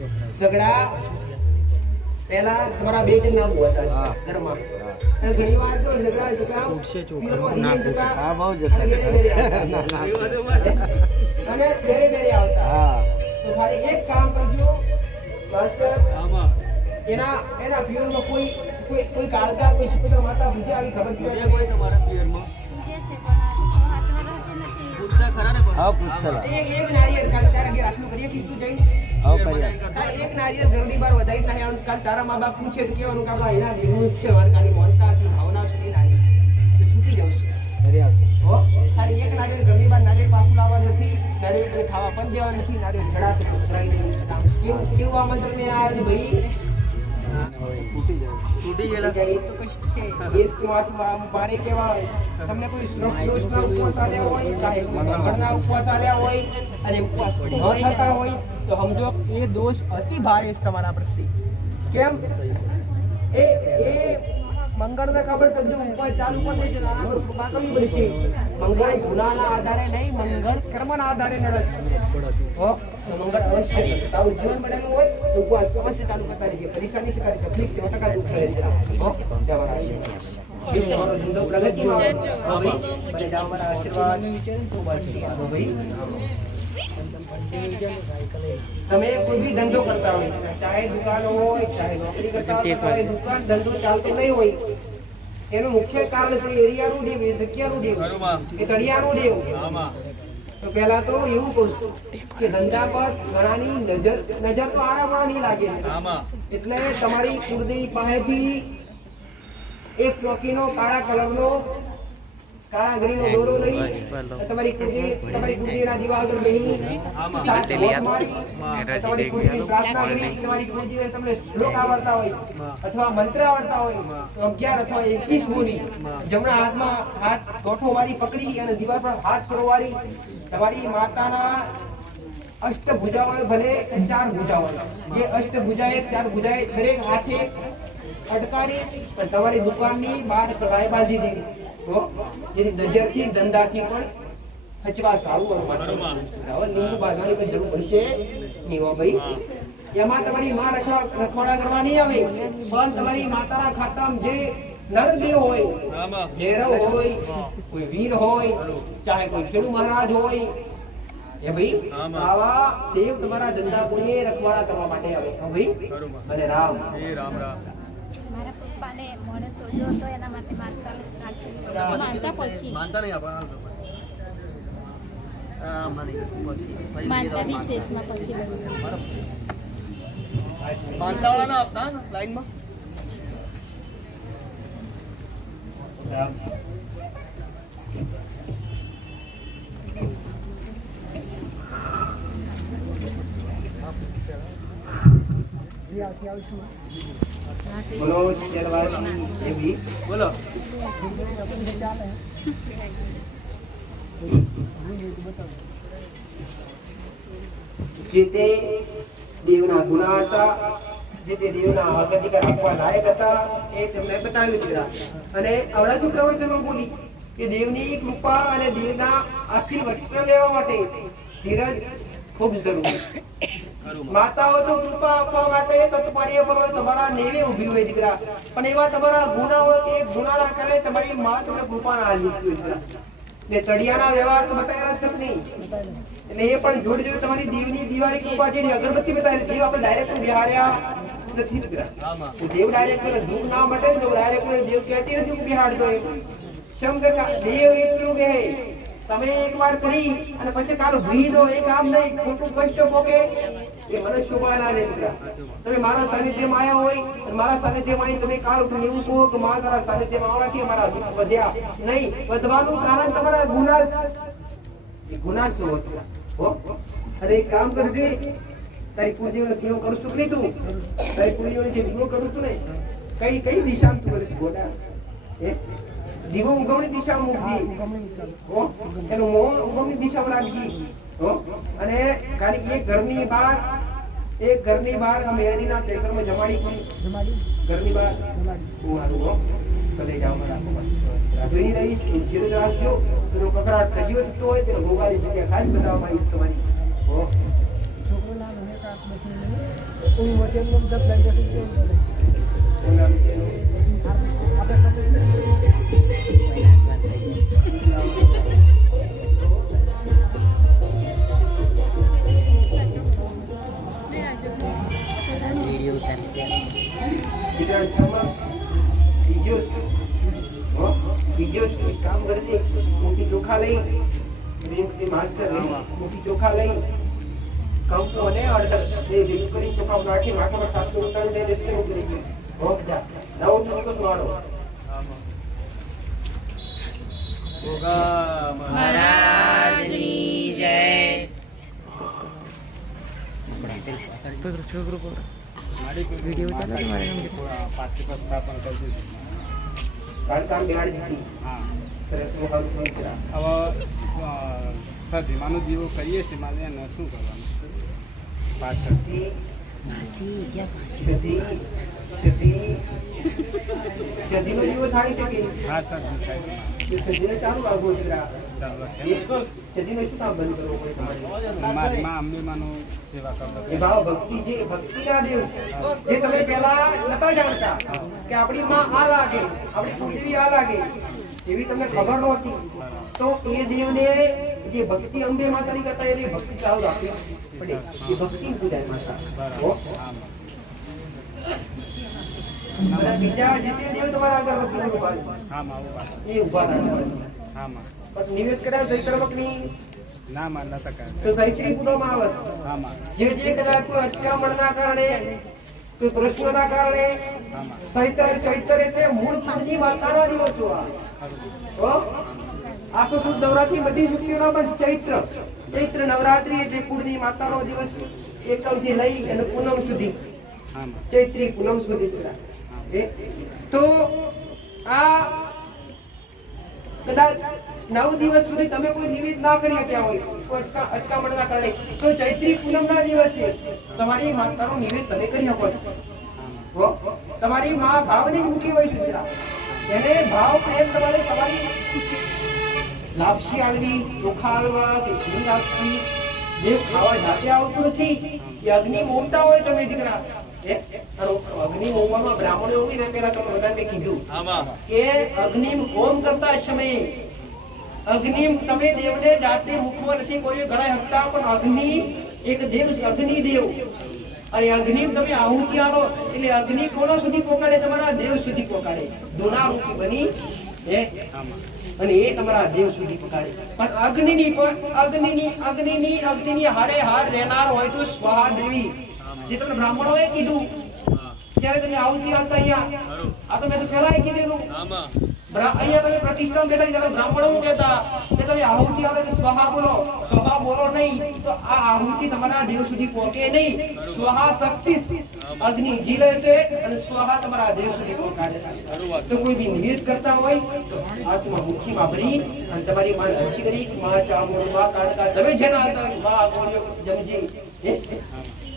ઝઘડા પહેલા તમારા બે જણ નામ હતા ઘરમાં. ઘણી વાર તો ઝઘડા ઝઘડા પિયરમાં ધીમે હા, બહુ અને જતા. બેરે બેરે આવતા. અને બેરે બેરે આવતા. હા. તો ખાલી એક કામ કરજો. માસ્ટર એના એના પિયરમાં કોઈ કોઈ કોઈ કાળકા કોઈ શિકોતર માતા બીજા આવી ખબર પડે કોઈ તમારા પણ હા પૂછતા એક એક નારિયેળ કાલ તારા ઘેર આટલું કરીએ કીધું જઈને. એક નારિયેળ ઘરની બહાર વધારી કાલ તારા મા બાપ પૂછે તો કે આપણા એના જેવું જ છે મારે મોનતા કે ભાવના નારી છૂટી છું. હો ખાલી એક નારિયેળ ઘરની બહાર નારિયેળ પાછું લાવવા નથી નારિયેળ તને ખાવા પણ દેવા નથી નારિયેળ ઘડા ઉતરાઈ દે કેવું કેવું આમંત્રણ મેં આવ્યા ભાઈ તૂટી ગયેલા? તો કષ્ટ છે. દેશમાંથી બા- બારે કેવા હોય તમને કોઈ શ્રમ દોષના ઉપવાસ આલ્યા હોય કોઈ ઉપવાસ આલ્યા હોય અને ઉપવાસ ન થતા હોય તો સમજો એ દોષ અતિ ભારે છે તમારા પ્રત્યે કેમ એ એ મંગળને ખબર છે જો ઉપવાસ ચાલુ કરી દે છે નાના પર કૃપા કરવી પડશે મંગળ ગુનાના આધારે નહીં મંગળ કર્મના આધારે નડે હો તો મંગળ અવશ્ય કરે. તારું જીવન બનેલું હોય તો ઉપવાસ અવશ્ય ચાલુ કરતા રહીએ પરેશાની છે તારી તકલીફ છે ટકા દૂર કરે છે હો જય મહારાજ એ તમારો ધંધો પ્રગતિ હા ભાઈ મને જાઓ મારા આશીર્વાદ તમે કોઈ બી ધંધો કરતા હોય ચાહે દુકાન હોય ચાહે નોકરી કરતા હોય દુકાન ધંધો ચાલતો નહીં હોય. એનું મુખ્ય કારણ છે એરિયાનું દેવ એ જગ્યાનું દેવ. એ તળિયાનું દેવ. તો પહેલા તો એવું કહું છું કે ધંધા પર ઘણાની નજર નજર તો આરામમાં નહીં લાગે. એટલે તમારી કુર્દી પાસેથી એક ચોકીનો કાળા કલરનો કાળા ગરીનો દોરો લઈ તમારી કુળદેવી તમારી કુળદેવીના દીવા આગળ બેહી સાત લોટ મારી તમારી કુળદેવીની પ્રાર્થના કરી તમારી કુળદેવીને તમને શ્લોક આવડતા હોય અથવા મંત્ર આવડતા હોય તો અગિયાર અથવા એકવીસ બોલી જમણા હાથમાં હાથ ગોઠો મારી પકડી અને દીવા પર હાથ ફેરવારી તમારી માતાના અષ્ટભુજા હોય ભલે ચાર ભુજા હોય એ અષ્ટભુજા એક ચાર ભુજાએ દરેક હાથે અટકારી પણ તમારી દુકાનની બહાર કઢાઈ બાંધી દેવી તો જેથી નજરથી ધંધાથી પણ હચવા સારું હવે લીંબુ બાંધવાની કોઈ જરૂર પડશે નહીં હો ભાઈ. એમાં તમારી માં રખવા રખવાડા કરવા નહીં આવે. પણ તમારી માતાના ખાતામાં જે નરદેવ હોય આમાં. હોય કોઈ વીર હોય ચાહે કોઈ ખેડૂ મહારાજ હોય. એ ભાઈ? આવા દેવ તમારા ધંધા કોઈએ રખવાડા કરવા માટે આવે. હો ભાઈ? અને રામ. રામ રામ. પપ્પાને મને સોજો હતો એના માટે માનતા માનતા પછી. માનતા નહીં આપણે માનતા વિશેષમાં પછી બરોબર. માનતા વાળા ના આપતા બોલો શેરવાસી એવી. બોલો. જે તે દેવના ગુના હતા જે તે દેવના અગતિકા રાખવા લાયક હતા એ તેમને બતાવ્યું દીધા. અને અવળાજુ પ્રવચનો બોલી કે દેવની કૃપા અને દેવના આશીર્વચન લેવા માટે ધીરજ ખૂબ જરૂરી માતાઓ તો કૃપા આપવા માટે તત્પર્ય પર હોય, તમારા નેવે ઊભી હોય દીકરા. પણ એવા તમારા ગુના હોય કે ગુનાના કરે તમારી માં તમને કૃપા ના આવી ને તળિયાના વ્યવહાર તો બતાવેલા જ છે નહીં? એટલે એ પણ જોડે જોડે તમારી દેવની દિવાળી કૃપા જેની અગરબત્તી બતાવી દીવ આપણે ડાયરેક્ટ બિહાર્યા નથી દીકરા. દેવ ડાયરેક્ટ કરે દુઃખ ના મટે તો ડાયરેક્ટ દેવ કહેતી નથી બિહાર બિહાડતો શું કા- દેવ એટલું કહે તમે એકવાર કરી અને પછી કાલ ભૂલી દો એ કામ નહીં, ખોટું કષ્ટ પોકે, એ મને શોભાના દીકરા તમે મારા સાનિધ્યમાં આવ્યા હોય, અને મારા સાનિધ્યમાં આવી તમે કાલ ઉઠીને એવું કહો કે મા તારા સાનિધ્યમાં આવવાથી મારા દુઃખ વધ્યા. નહીં, વધવાનું કારણ તમારા ગુના. એ ગુના શું હતું? હો? અરે એક કામ કરજે. તારી પૂર્ણિમાનો દીવો કરું છું નહીં તું? તારી પૂર્ણિમાનો જે દીવો કરું છું ને, કઈ કઈ દિશામાં તું કરીશ? ગોડા. હે? દીવો ઉગમણી દિશામાં મૂકજી હો એનું મોં ઉગમણી દિશામાં રાખજી હો અને ખાલી એ ઘરની બહાર એક ઘરની બહાર આ મેરડીના ટેકરમાં જમાડી પણ ઘરની બહાર હું સારું હો મારા રહીશ રાખજો તેનો કકરાટ થતો હોય તેનો ગોગારી જગ્યા ખાસ તમારી હો શું નામ છે એનું? બીજા છમાં બીજો હો? બીજો કામ કરજે મોટી ચોખા લઈ. રેમથી માસ્ટર લઈ. મોટી ચોખા લઈ. કંપો અને અડધર એ ભેગું કરી ચોખા નાખી માથામાં સાતસો ઉતારી દે રસ્તે ઉતરી ગઈ હો જા. નવો ગોગા મહારાજની જય. મારે સરસ મોહન પવિત્ર હવે ધીમાનો દીવો કરીએ છીએ મારે એને શું કરવાનું પાછળ માસી ક્યાં માસી જીવો થાય છે હા સર થાય છે ચાલુ રાખવો દીકરા મારી માં અંબેમાનું સેવા કરતા ભક્તિ જે ભક્તિના દેવ જે તમે પહેલા નતા જાણતા કે આપણી માં આ લાગે આપણી પૃથ્વી આ લાગે એવી તમને ખબર નહોતી. તો એ દેવને જે ભક્તિ અંબે માતાની કરતા એ ભક્તિ ચાલુ રાખવી પડે. એ ભક્તિ માતા. બીજા જે દેવ તમારા આગળ ભક્તિ ઊભા એ ઊભા રાખવા હા માં. પછી નિવેશ કર્યા ચૈત્રવકની ના નતા કરે તો સૈત્રી પૂનમમાં આવત હા માં જે જે કદાચ કોઈ અચકામણના કારણે કોઈ પ્રશ્નના કારણે સૈતર ચૈતર એટલે મૂળ પૂજની વાતાના દિવસો આ. આસો સુદ નવરાત્રી? બધી શક્તિઓના પણ ચૈત્ર. ચૈત્ર નવરાત્રી એટલે પૂર્ણી માતાનો દિવસ એકમથી લઈ અને પૂનમ સુધી. ચૈત્રી પૂનમ સુધી તો આ કદાચ નવ દિવસ સુધી તમે કોઈ નિવેદ ના કરી શક્યા હોય કોઈ અચકા અચકામણના કારણે તો ચૈત્રી પૂનમના દિવસે તમારી માતાનો નિવેદ તમે કરી શકો છો? તમારી માં ભાવની મૂકી હોય છે. એને ભાવ પ્રેમ તમારે તમારી લાપસી આલવી ચોખા આલવા કે ઘી લાપસી જે ખાવા જાતે આવતું નથી એ અગ્નિ મોમતા હોય તમે દીકરા. અગ્નિ મોમવામાં બ્રાહ્મણો એવું ને પેલા તમે બધા મેં કીધું કે અગ્નિ હોમ કરતા સમયે અગ્નિ તમે દેવને જાતે મૂકવો નથી કર્યું ઘણા હકતા, પણ અગ્નિ એક દેવ અગ્નિ દેવ. અને અગ્નિ તમે આહુતિ આલો, એટલે અગ્નિ કોનો સુધી પોકાડે? તમારા દેવ સુધી પોકાડે. દોના રૂપી બની, હે? અને એ તમારા દેવ સુધી પોકાડે. પણ અગ્નિની પણ, અગ્નિની અગ્નિની અગ્નિની હારે હાર રહેનાર હોય તો સ્વાહા દેવી. જે તમને બ્રાહ્મણોએ કીધું, ત્યારે તમે આહુતિ આલતા અહીંયા. આ તો મેં તો પહેલા કીધેલું. અહીંયા તમે પ્રતિષ્ઠા બેઠા ત્યારે બ્રાહ્મણો કહેતા કે તમે આહુતિ આવે સ્વાહા બોલો સ્વાહા બોલો નહીં, તો આ આહુતિ તમારા દેવ સુધી પહોંચે નહીં સ્વાહા શક્તિ અગ્નિ ઝીલે છે અને સ્વાહા તમારા દેવ સુધી પહોંચાડે. તો કોઈ બી નિવેશ કરતા હોય, તો હાથમાં મુઠ્ઠીમાં ભરી અને તમારી માન અરજી કરી, મા ચામુંડ, મા કાળકા, તમે જેના હતા મા ગોળીઓ જમજી?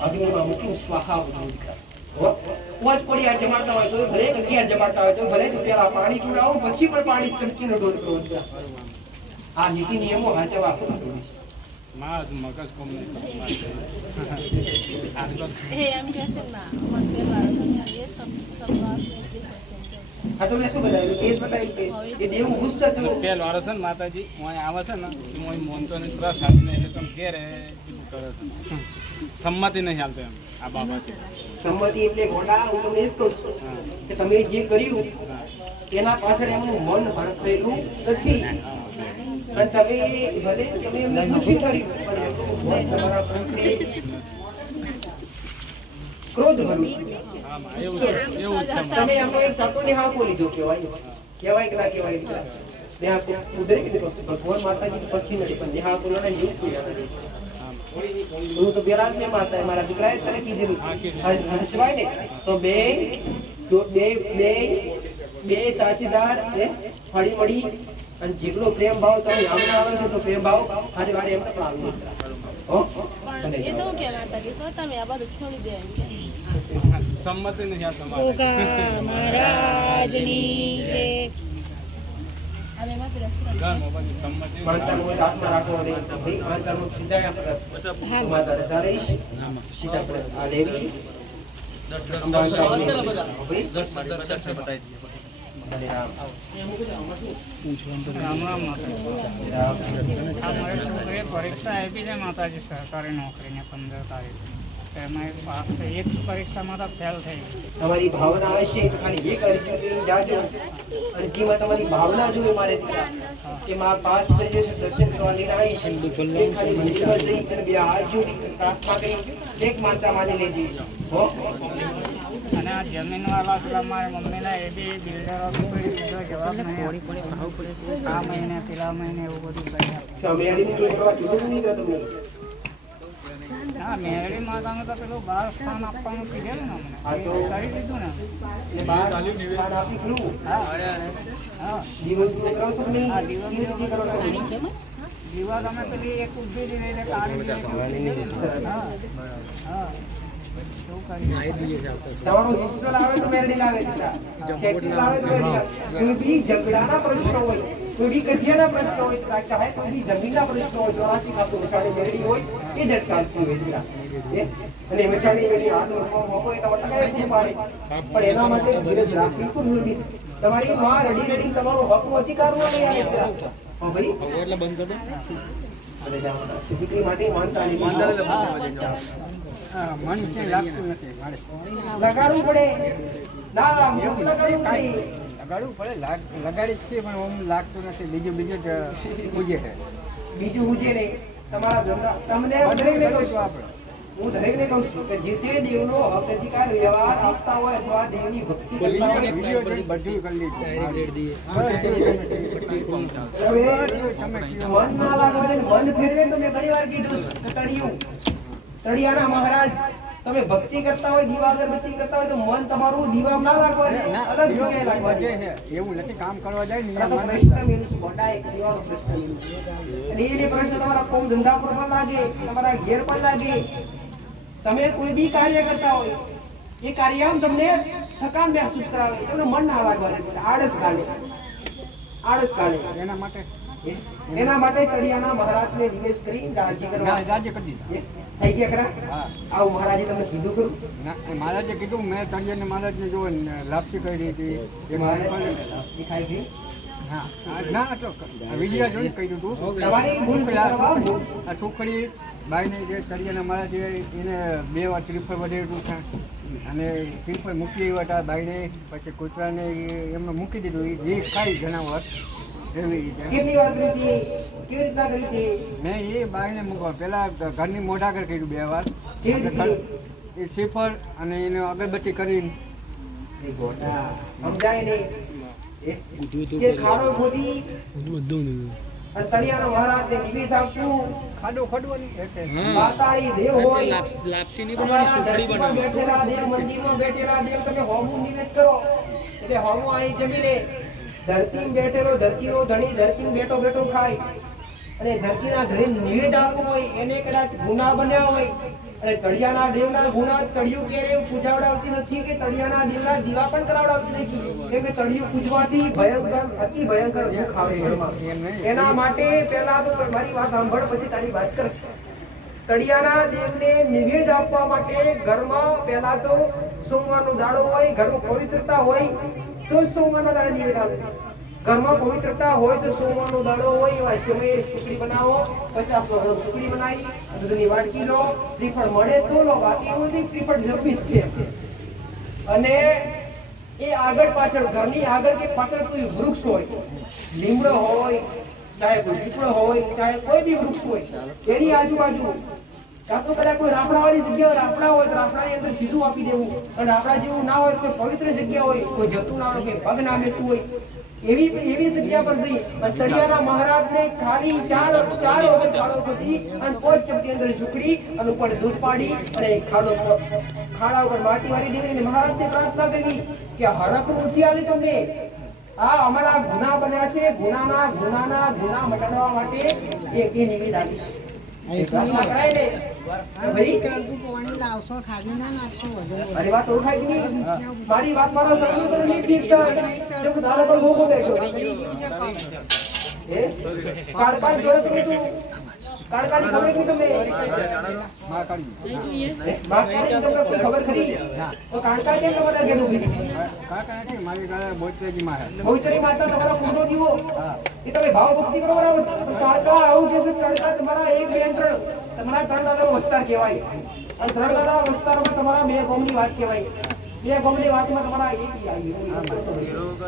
અગ્નિમાં મૂકીને સ્વાહા. હો? પાંચ કોડિયા જમાડતા હોય તો ભલે અગિયાર જમાડતા હોય તો ભલે. તો પેલા પાણી પીવડાવો પછી પણ પાણી ચમચીનો ડોલ કરવો આ નીતિ નિયમો હાચવા આપણા માં મગજ કોમ આ તો મેં શું બતાવ્યું? કેસ બતાવ્યું કે એ દેવું ગુસ્ત હતું પેલ વાળો છે ને માતાજી હું આવે છે ને હું મોનતો ને પ્રસાદ ને એટલે તમે ઘેરે પેલું કરે છે. સંમતિ નહીં હાલતો એમ આ બાબતે. સંમતિ એટલે ગોડા હું તમને એ જ કહું છું કે તમે જે કર્યું એના પાછળ એમનું મન હરખેલું નથી. અને તમે ભલે તમે એમને પૂછી કર્યું પણ એમનું મન તમારા પ્રત્યે ક્રોધ ભર્યું. તમે એમનો એક જાતો નિહાકો લીધો કહેવાય કહેવાય કે ના કહેવાય દરેક ભગવાન માતાજી પછી નથી પણ નિહાકો ને યુગ કહેવાય નથી. હું તો જ માતા મારા દીકરાએ તને કીધેલું. હર્ષવાય ને તો બે બે બે બે સાથીદાર એ હળી મળી અને જેટલો પ્રેમ ભાવ તમે આમને આવે છે તો પ્રેમ ભાવ હારે વારે એમને પણ આવે હો? પણ એ તો હું કહેવા હતા કે તો તમે આ બધું છોડી દે એમ કે. સંમતિ નહીં મહારાજની જય પરીક્ષા આપી છે માતાજી સરકારી નોકરીની પંદર તારીખ એમાં પાસ થઈ. એક પરીક્ષામાં તો ફેલ થઈ તમારી ભાવના હશે તો ખાલી એક અરજી જાજો અને જેમાં તમારી ભાવના જોઈએ મારે કે માં પાસ થઈ જશે દર્શન કરવા લઈને આવીશ એ ખાલી મંદિરમાં જઈ અને બે હાથ જોડી પ્રાર્થના કરી એક માનતા માની લેજે હો? અને આ જમીનવાળા પેલા મારા મમ્મીના એ બી બિલ્ડરો જવાબ નહીં આ મહિને પેલા મહિને એવું બધું કરી હા મેરડી માતાનું તો પેલું બાર સ્થાન આપવાનું કીધેલું ને અમને. કરી દીધું ને. એટલે આપી ખરું હા. હા. દિવસ કરો છો નહીં હા, દિવસ કેવી રીતે કરો છો દીવા તમે પેલી એક ઊભી રીતે કાઢી હા. હા. કોઈ કજિયાના પ્રશ્નો હોય ચાહે કોઈ જમીનના પ્રશ્નો હોય ચોરાસી ખાતું વિશાળી મેરડી હોય એ? અને મોકો એટલે પાડે. પણ એના માટે ધીરજ રાખવી ખૂબ જરૂરી. તમારી માં રડી રડી તમારો હકનો અધિકાર ન આવે ભાઈ. એટલે બંધ કરી માટે માનતા મન લાગતું નથી લગાડવું પડે. ના ના લગાડવું નહીં લગાડવું પડે લગાડી છે પણ ઓમ લાગતું નથી. બીજું બીજું જ પૂજે છે. બીજું હું નહીં. તમારા તમને દરેકને કહું છું. હું દરેકને કહું છું કે જે તે દેવનો હક અધિકાર વ્યવહાર આપતા હોય અથવા દેવની ભક્તિ કરતા હોય. બધું કરી લીધું હવે મન ના લાગવા મન ફેરવે તો મેં ઘણી વાર કીધું તળિયું તળિયાના મહારાજ તમે ભક્તિ કરતા હોય દીવા અગરબત્તી કરતા હોય તો મન તમારું દીવા ના લાગવાનું અલગ જગ્યાએ લાગવાનું. એવું નથી કામ કરવા જાય આ તો પ્રશ્ન મેલું છે, એક દીવાનો પ્રશ્ન મેલું છે. અને પ્રશ્ન તમારા કોમ ધંધા પર પણ લાગે તમારા ઘેર પણ લાગે. તમે કોઈ બી કાર્ય કરતા હોય એ કાર્યમાં તમને થકાન મહેસૂસ કરાવે તમને મન ના લાગવાનું. આળસ કાઢે. આળસ કાઢે. એના માટે. એના માટે કડિયાના મહારાજને નિવેશ કરી રાજી કરવા. રાજી કરી દીધું. થઈ ગયા ખરા? આવું મહારાજે તમને કીધું ખરું? મહારાજે કીધું મેં તળિયાને મહારાજને જો લાપસી કરી હતી એ જોઈને કહ્યું હતું છોકરી. બાઈને જે તળિયાના મહારાજે એને બે વાર શ્રીફળ વધેલું છે અને શ્રીફળ મૂકી એવા બાઈને પછી કૂતરાને એમને મૂકી દીધું એ જે ખાઈ રીતે કેટલી વાર કરી હતી? કેવી રીતના કરી હતી? મેં એ બાઈને મૂકો પેલા ઘરની મોઢા આગળ કર્યું બે વાર. એ શ્રીફળ અને એને અગરબત્તી કરીને. હા, સમજાય નહીં. કે તળિયાના ખાડો એટલે માતાળી દેવ હોય તમારા ધરતીમાં બેઠેલા દેવ મંદિરમાં બેઠેલા દેવ તમે હોમું નિવેશ કરો. એટલે હોમું અહીં જમી લે ધરતીમાં બેઠેલો, ધરતીનો ધણી ધરતી બેઠો બેઠો ખાય. અને ધરતીના ધણી નિવેદ આપવું હોય, એને કદાચ ગુના બન્યા હોય. અને તળિયાના દેવના ગુના તળિયું કે એવું પૂજાવડાવતી નથી કે તળિયાના દેવના દીવા પણ કરાવડાવતી નથી? કેમ કે તળિયું પૂજવાથી ભયંકર, અતિ ભયંકર દુઃખ આવે એના માટે પહેલા તો, મારી વાત સાંભળ, પછી તારી વાત કર. તળિયાના દેવને નિવેદ આપવા માટે ઘરમાં પહેલા તો સોમવારનો દાડો હોય, ઘરમાં પવિત્રતા હોય, તો જ સોમવારના દાડે નિવેદ ઘરમાં પવિત્રતા હોય તો સોમવારનો દાડો હોય, એવા સમયે સુખડી બનાવો, પચાસ સો ગ્રામ સુખડી બનાવી, દૂધની વાટકી લો, શ્રીફળ મળે તો લો, બાકી નથી શ્રીફળ જરૂરી છે. અને એ આગળ પાછળ, ઘરની આગળ કે પાછળ કોઈ વૃક્ષ હોય, લીમડો હોય, ચાહે કોઈ પીપળો હોય, ચાહે કોઈ બી વૃક્ષ હોય, એની આજુબાજુ કાં તો કદાચ કોઈ રાફડાવાળી જગ્યા હોય રાફડા હોય તો રાફડાની અંદર સીધું આપી દેવું. અને રાફડા જેવું ના હોય કોઈ પવિત્ર જગ્યા હોય કોઈ જતું ના હોય પગ ના મેકતું હોય. એવી એવી જગ્યા પર જઈ તળિયાના મહારાજને ખાલી ચાર ચાર વગર ખાડો ખોદી અને પોચ ચમચી અંદર સુખડી અને ઉપર દૂધ પાડી અને ખાડો ખાડા ઉપર માટી વાળી દેવી અને મહારાજને પ્રાર્થના કરવી કે હરખ ઊંચી આવી તમને. આ અમારા ગુના બન્યા છે ગુનાના ગુનાના ગુના મટાડવા માટે એ એ નિવેદ આપીશ પ્રાર્થના કરાય ને. મારી વાત મારી સમજો તો નહીં ઠીક થાય. જો હું તારા પર ભોગો બેઠો એ કાળપાન જોડે તો તું? કાળકાની ખબર નથી તમને? માં કાઢી મહાકાળી તમને કોઈ ખબર ખરી? તો કાળકા કેમ તમારા ઘેર ઊભી છે? કાકા નથી મારી ઘરે બોચરેજીમાં છે બોચરી માતા તમારા પૂરો દીવો. એ તમે ભાવ ભક્તિ કરો બરાબર? પણ કાળકા આવું છે કે કાળકા તમારા એક નિયંત્રણ તમારા ત્રણ દાદાનો વિસ્તાર કહેવાય. અને ત્રણ દાદા વિસ્તારમાં તમારા બે ગોમની વાત કહેવાય. બે ગામની વાતમાં તમારા એક ઈ આવી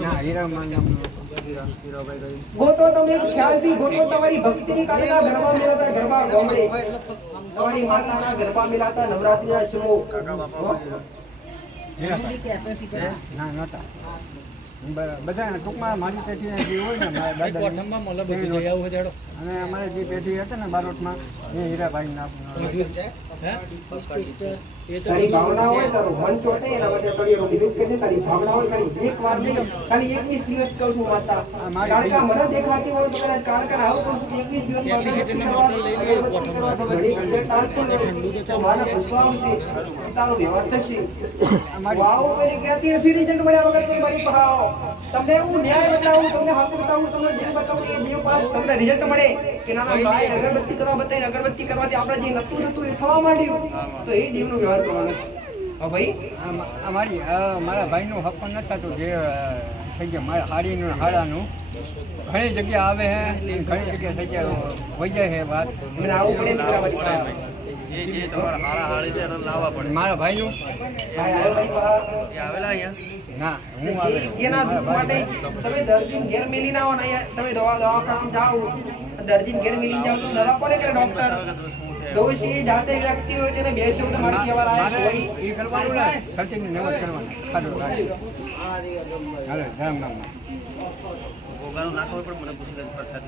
ના હીરામાં નામ ગોતો તમે ખ્યાલથી ગોતો તમારી ભક્તિની કાળના ગરબા મેળાતા ગરબા ગામડે તમારી માતાના ગરબા મેળાતા નવરાત્રીના સમૂહ કેપેસિટી ના બ- બધા ટૂંકમાં મારી પેઢી જે હોય ને મારા અને અમારે જે પેઢી હતી ને બારોટમાં એ હીરાભાઈ નામ તારી ભાવના હોય તારું મન ચોટે એના માટે કડિયો બીજું કે છે તારી ભાવના હોય તારી એક વાર નહીં. ખાલી 21 દિવસ કહું છું માતા. કાળકા મને દેખાતી હોય તો કદાચ કાળકા આવું કહું છું કે 21 દિવસમાં અગરબત્તી કરવા, અગરબત્તી કરવાથી ઘણી ઘણી તાળતું તો મારે પૂછવા આવશે. તારો વ્યવહાર થશે. વાવ પેલી કહેતી નથી રિઝલ્ટ મળ્યા વગર કોઈ મારી પાસે તમને હું ન્યાય બતાવું તમને હક બતાવું તમને જે બતાવું એ જે પાપ તમને રિઝલ્ટ મળે કે ના ના ભાઈ અગરબત્તી કરવા બતાવીને અગરબત્તી કરવાથી આપણે જે નતું નતું એ થવા માંડ્યું. તો એ દેવનો વ્યવહાર હા ભાઈ? આ- અમારી મારા ભાઈનું હક પણ નથી થતું જે થઈ ગયા મારા હાડીનું હાડાનું. ઘણી જગ્યા આવે છે ઘણી જગ્યા થઈ ગયા હોય જાય છે વાત. મને આવું પડે મારા ભાઈનું? ભાઈ આવેલા ના હું આવે એના દુઃખ માટે તમે દર્દીને ઘેર મેલી ના આવો ને તમે દવા દવાખાનામાં જાઓ. દર્દીને ઘેર મેલી જાઓ તો દવા કોને કરે ડોક્ટર? દોષ એ જાતે વ્યક્તિ હોય તેને બે શબ્દ મારી કહેવા ને કરવાનું હાલો રામ રામ ભોગાનું નાખવું પણ મને પૂછી લે પ્રસાદ